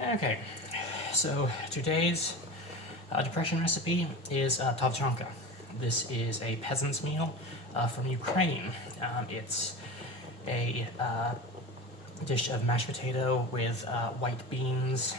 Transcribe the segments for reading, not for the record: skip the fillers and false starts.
Okay, so today's depression recipe is Tovchanka. This is a peasant's meal from Ukraine. It's a dish of mashed potato with white beans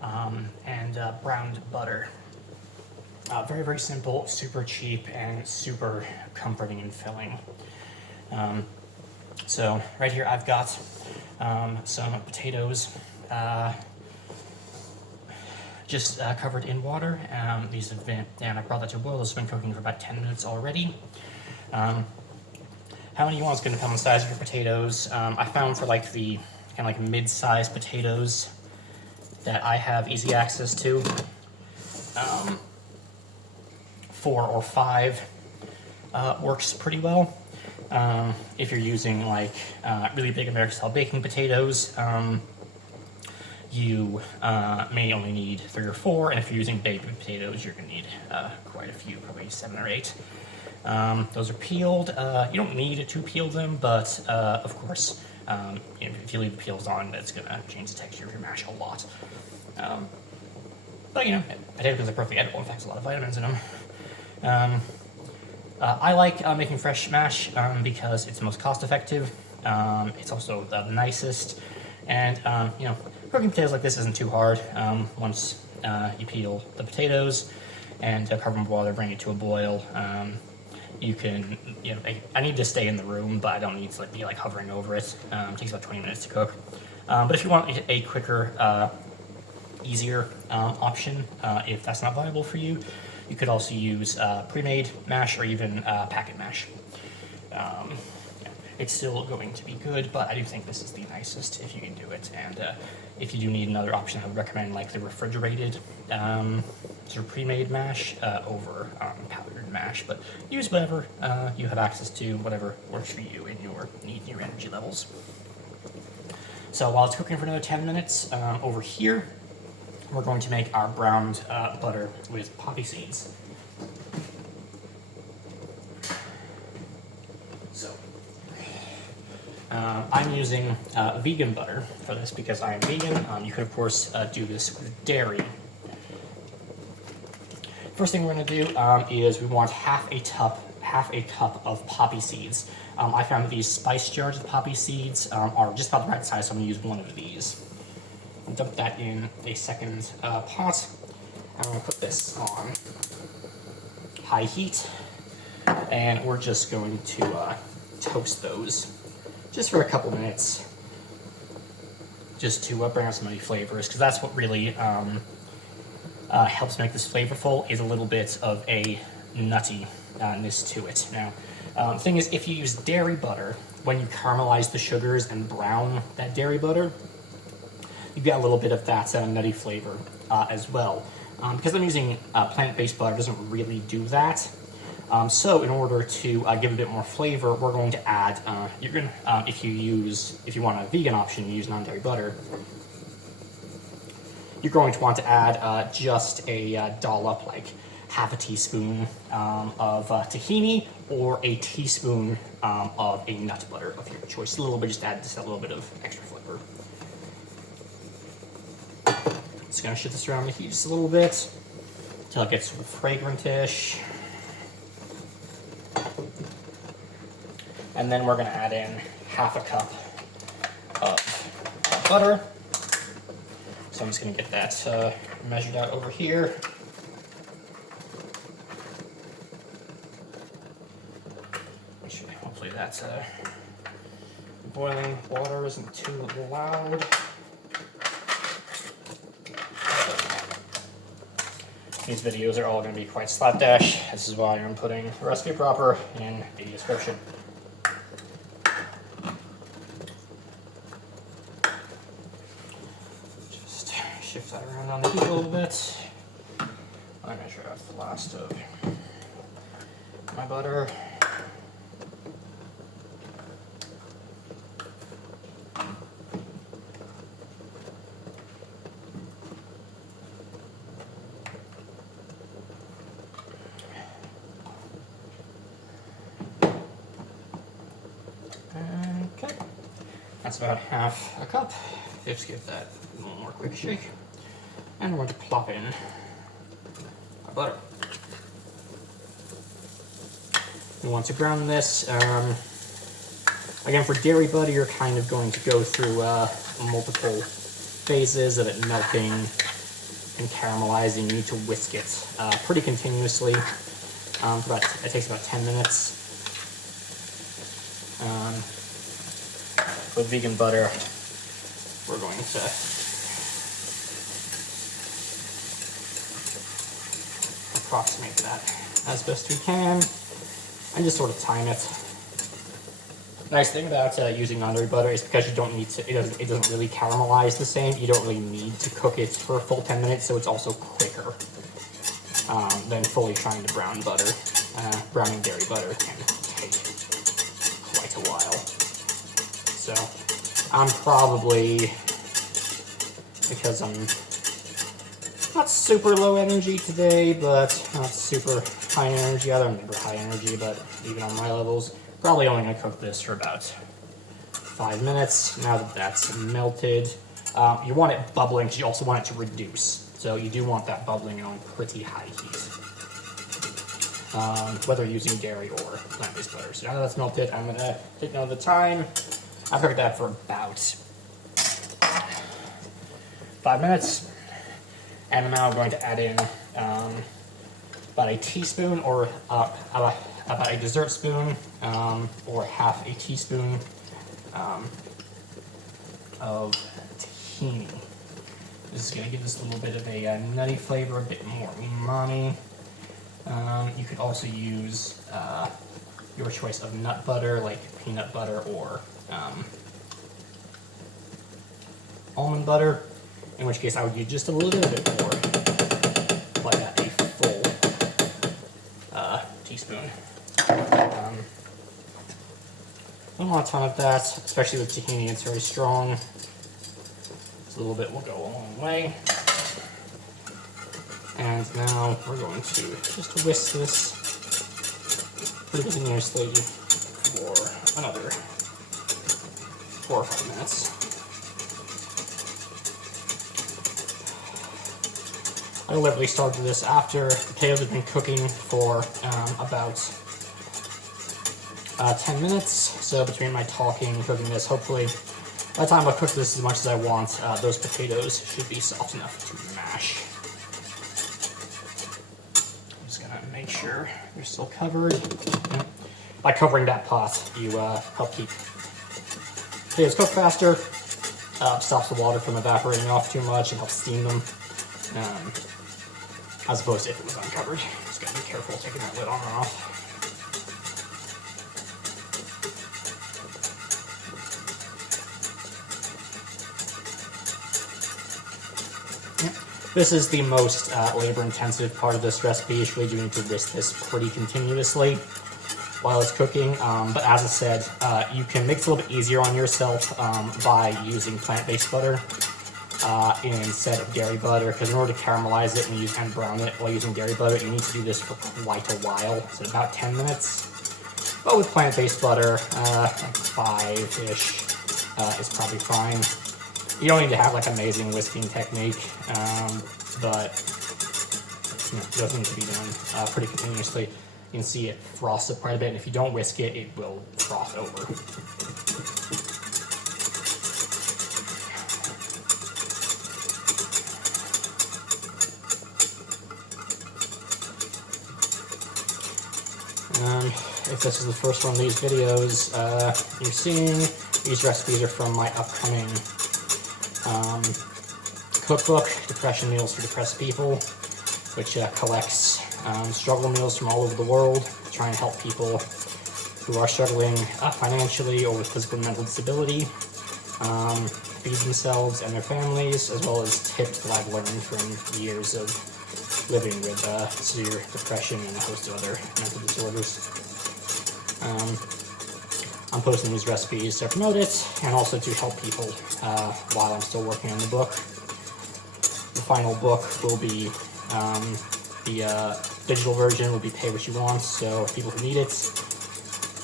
and browned butter. Very, very simple, super cheap, and super comforting and filling. So right here I've got some potatoes just covered in water. These have been, and I brought that to a boil. This has been cooking for about 10 minutes already. How many you want is going to come on the size of your potatoes. I found for like the kind of like mid-sized potatoes that I have easy access to, 4 or 5 works pretty well. If you're using like really big American-style baking potatoes, you may only need 3 or 4, and if you're using baby potatoes, you're going to need quite a few, probably 7 or 8. Those are peeled. You don't need to peel them, but of course, if you leave the peels on, that's going to change the texture of your mash a lot. But potato peels are perfectly edible. In fact, there's a lot of vitamins in them. I like making fresh mash because it's the most cost-effective. It's also the nicest, and cooking potatoes like this isn't too hard. Once you peel the potatoes and cover them with water, bring it to a boil. You can, I need to stay in the room, but I don't need to be hovering over it. It takes about 20 minutes to cook. But if you want a quicker, easier option, if that's not viable for you, you could also use pre-made mash or even packet mash. It's still going to be good, but I do think this is the nicest if you can do it. And if you do need another option, I would recommend like the refrigerated sort of pre-made mash over powdered mash. But use whatever you have access to, whatever works for you and your need and your energy levels. So while it's cooking for another 10 minutes, over here, we're going to make our browned butter with poppy seeds. So, I'm using vegan butter for this because I am vegan. You could, of course, do this with dairy. First thing we're going to do is we want half a cup of poppy seeds. I found that these spice jars of poppy seeds are just about the right size, so I'm going to use one of these. I'll dump that in a second pot. I'm going to put this on high heat, and we're just going to toast those just for a couple minutes, just to bring out some of the flavors, because that's what really helps make this flavorful, is a little bit of a nuttiness to it. Now, the thing is, if you use dairy butter, when you caramelize the sugars and brown that dairy butter, you get a little bit of that nutty flavor as well. Because I'm using plant-based butter, it doesn't really do that. So in order to give a bit more flavor, we're going to add, if you want a vegan option, you use non-dairy butter, you're going to want to add just a dollop, like half a teaspoon of Tahini, or a teaspoon of a nut butter of your choice. A little bit, just add just a little bit of extra flavor. Just going to shift this around the heat just a little bit until it gets sort of fragrant-ish. And then we're going to add in half a cup of butter. So I'm just going to get that measured out over here. Hopefully that's boiling water isn't too loud. These videos are all going to be quite slapdash. This is why I'm putting the recipe proper in the description. Just shift that around on the heat a little bit. I measure out the last of my butter. Okay, that's about half a cup. Just give that one more quick shake. And we're going to plop in our butter. We want to brown this. Again, for dairy butter, you're kind of going to go through multiple phases of it melting and caramelizing. You need to whisk it pretty continuously. It takes about 10 minutes. With vegan butter, we're going to approximate that as best we can and just sort of time it. The nice thing about using non-dairy butter is because you don't need to, it doesn't really caramelize the same. You don't really need to cook it for a full 10 minutes, so it's also quicker than fully trying to brown butter. Browning dairy butter can take quite a while. So I'm probably, because I'm not super low energy today, but not super high energy. I don't remember high energy, but even on my levels, probably only going to cook this for about 5 minutes. Now that that's melted, you want it bubbling because you also want it to reduce. So you do want that bubbling on pretty high heat, whether using dairy or plant-based butter. So now that that's melted, I'm going to take note of the time. I've cooked that for about 5 minutes. And now I'm going to add in about a teaspoon or about a dessert spoon or half a teaspoon of tahini. This is going to give this a little bit of a nutty flavor, a bit more umami. You could also use your choice of nut butter, like peanut butter or almond butter, in which case I would use just a little bit more, like a full teaspoon. I don't want a ton of that, especially with tahini, it's very strong. So a little bit will go a long way. And now we're going to just whisk this pretty continuously for another 4 or 5 minutes. I deliberately started this after the potatoes have been cooking for about 10 minutes. So between my talking and cooking this, hopefully by the time I cook this as much as I want, those potatoes should be soft enough to mash. I'm just gonna make sure they're still covered. By covering that pot, you help keep potatoes cook faster, stops the water from evaporating off too much, and helps steam them. As opposed to if it was uncovered. Just gotta be careful taking that lid on and off. This is the most labor-intensive part of this recipe. It's really doing to whisk this pretty continuously while it's cooking. But as I said, you can make it a little bit easier on yourself by using plant-based butter instead of dairy butter, because in order to caramelize it and brown it while using dairy butter, you need to do this for quite a while, so about 10 minutes. But with plant-based butter, like 5-ish is probably fine. You don't need to have like amazing whisking technique, but it does need to be done pretty continuously. You can see it froths up quite a bit, and if you don't whisk it, it will froth over. If this is the first one of these videos you're seeing, these recipes are from my upcoming cookbook, Depression Meals for Depressed People, which collects struggle meals from all over the world to try and help people who are struggling financially or with physical and mental disability feed themselves and their families, as well as tips that I've learned from years of living with severe depression and a host of other mental disorders. I'm posting these recipes to promote it and also to help people while I'm still working on the book. The final book will be, the digital version will be pay what you want, so people who need it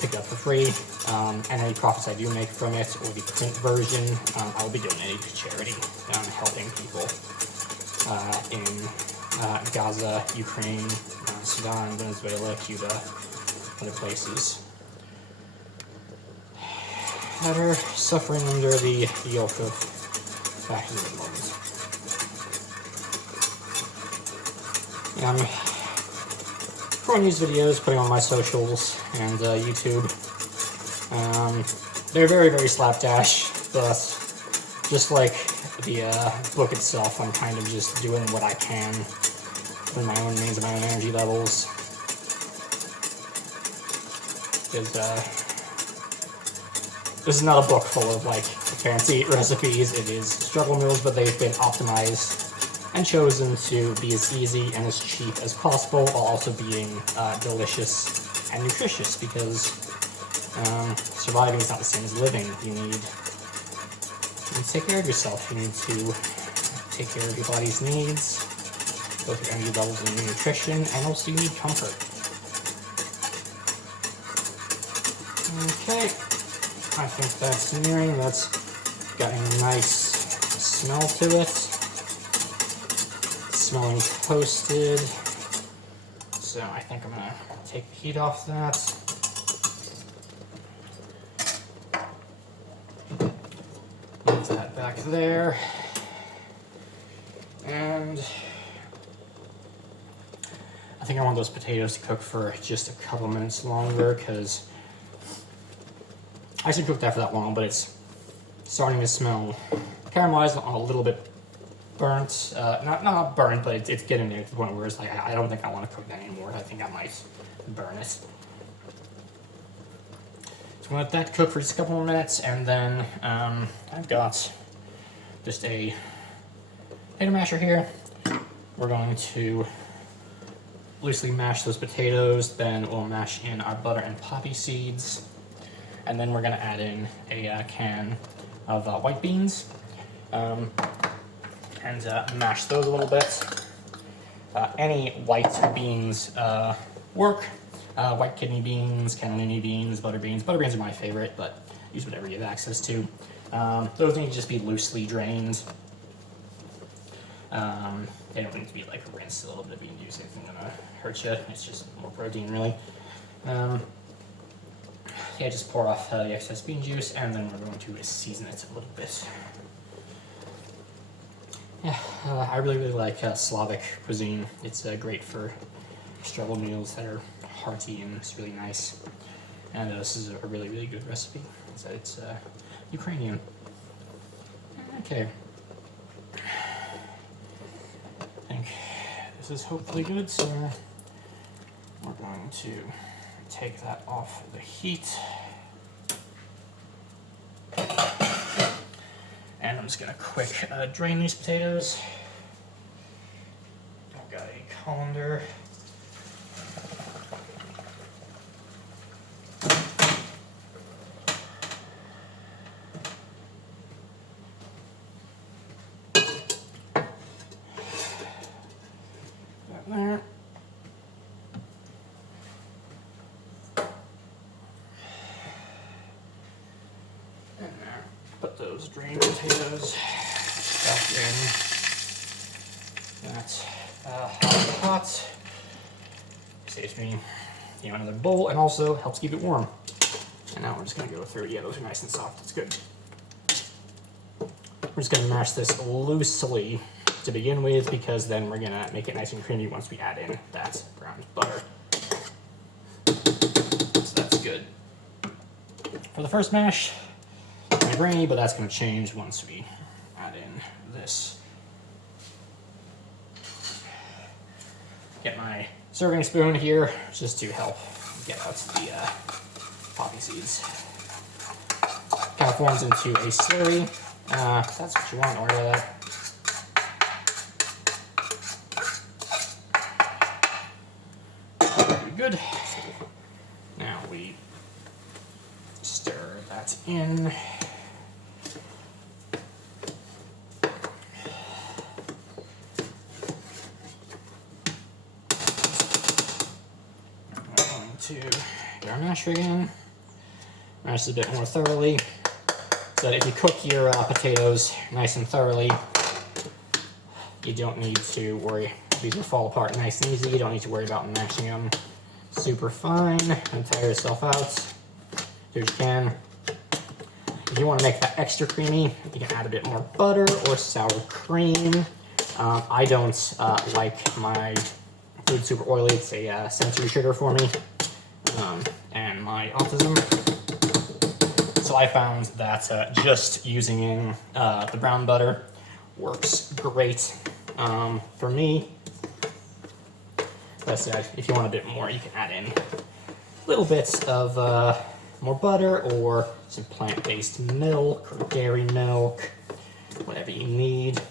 pick it up for free. And any profits I do make from it, or the print version, I will be donating to charity, helping people in Gaza, Ukraine, Sudan, Venezuela, Cuba, other places that are suffering under the yoke of fascism at the moment. I'm recording these videos, putting on my socials and YouTube. They're very, very slapdash, but just like the book itself, I'm kind of just doing what I can within my own means and my own energy levels. Because this is not a book full of like fancy recipes. It is struggle meals, but they've been optimized and chosen to be as easy and as cheap as possible, while also being delicious and nutritious, because surviving is not the same as living. You need to take care of yourself. You need to take care of your body's needs, both your energy levels and your nutrition, and also you need comfort. Okay, I think that's nearing. That's got a nice smell to it. Smelling toasted. So I think I'm gonna take the heat off that. Move that back there. And I think I want those potatoes to cook for just a couple minutes longer, because I should cook that for that long, but it's starting to smell caramelized, a little bit burnt. Not burnt, but it's getting there to the point where it's like, I don't think I want to cook that anymore. I think I might burn it. So I'm going to let that cook for just a couple more minutes, and then I've got just a potato masher here. We're going to loosely mash those potatoes, then we'll mash in our butter and poppy seeds. And then we're going to add in a can of white beans and mash those a little bit. Any white beans work. White kidney beans, cannellini beans, butter beans. Butter beans are my favorite, but use whatever you have access to. Those need to just be loosely drained. They don't need to be like rinsed. A little bit of bean juice isn't going to hurt you. It's just more protein, really. Yeah, just pour off the excess bean juice, and then we're going to season it a little bit. Yeah, I really, really like Slavic cuisine. It's great for struggle meals that are hearty, and it's really nice. And this is a really, really good recipe. It's Ukrainian. Okay. I think this is hopefully good, so we're going to take that off the heat. And I'm just gonna quick drain these potatoes. I've got a colander. That there. Put those drained potatoes back in that hot pot. Saves me, another bowl, and also helps keep it warm. And now we're just gonna go through. Yeah, those are nice and soft. That's good. We're just gonna mash this loosely to begin with, because then we're gonna make it nice and creamy once we add in that browned butter. So that's good. For the first mash, grainy, but that's going to change once we add in this. Get my serving spoon here just to help get out the poppy seeds. Kind of forms into a slurry. If that's what you want, order that. Pretty good. Now we stir that in. To get our masher again. Mash this a bit more thoroughly, so that if you cook your potatoes nice and thoroughly, you don't need to worry. These will fall apart nice and easy. You don't need to worry about mashing them super fine and tire yourself out. Do what you can. If you want to make that extra creamy, you can add a bit more butter or sour cream. I don't like my food super oily. It's a sensory trigger for me and my autism. So I found that just using the brown butter works great for me. That said, if you want a bit more, you can add in little bits of more butter or some plant-based milk or dairy milk, whatever you need.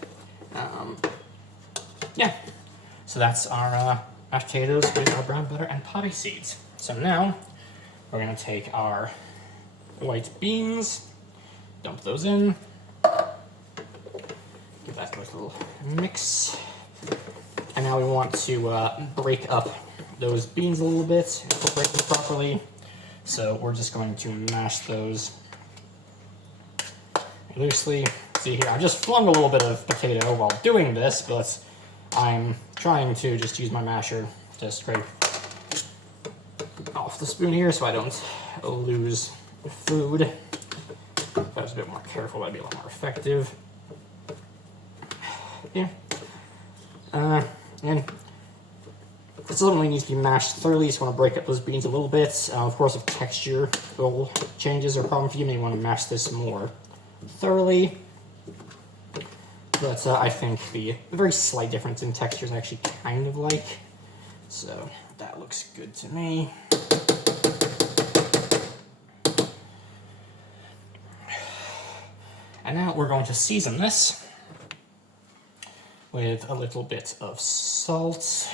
Yeah, so that's our mashed potatoes with our brown butter and poppy seeds. So now we're gonna take our white beans, dump those in, give that a little mix. And now we want to break up those beans a little bit, incorporate them properly. So we're just going to mash those loosely. See here, I just flung a little bit of potato while doing this, but I'm trying to just use my masher to scrape off the spoon here so I don't lose food. If I was a bit more careful, that'd be a lot more effective. Yeah. And this doesn't really need to be mashed thoroughly. You just want to break up those beans a little bit. Of course, if texture changes are a problem for you, you may want to mash this more thoroughly. But I think the very slight difference in textures I actually kind of like. So that looks good to me. And now we're going to season this with a little bit of salt.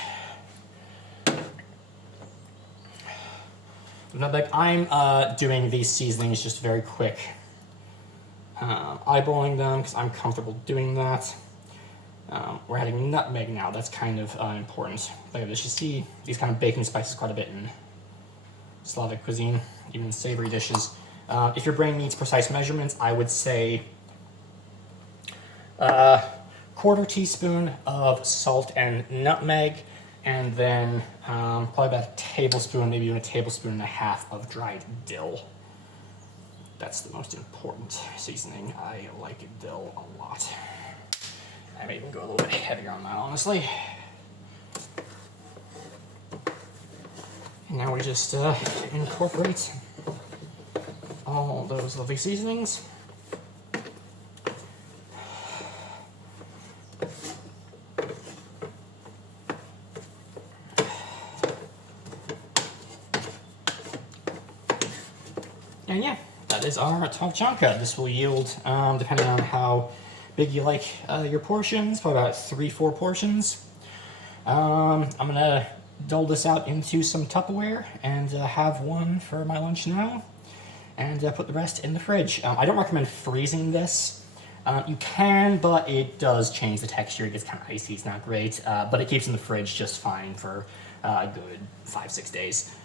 Nutmeg. I'm doing these seasonings just very quick, eyeballing them because I'm comfortable doing that. We're adding nutmeg now. That's kind of important. Like this, you see these kind of baking spices quite a bit in Slavic cuisine, even in savory dishes. If your brain needs precise measurements, I would say quarter teaspoon of salt and nutmeg, and then probably about a tablespoon, maybe even a tablespoon and a half of dried dill. That's the most important seasoning. I like dill a lot. I may even go a little bit heavier on that, honestly. And now we just incorporate all those lovely seasonings. And yeah, that is our Tovchanka. This will yield, depending on how big you like your portions, probably about 3-4 portions. I'm gonna dole this out into some Tupperware and have one for my lunch now, and put the rest in the fridge. I don't recommend freezing this. You can, but it does change the texture. It gets kind of icy. It's not great, but it keeps in the fridge just fine for a good 5-6 days.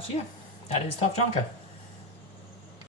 So yeah, that is Tovchanka.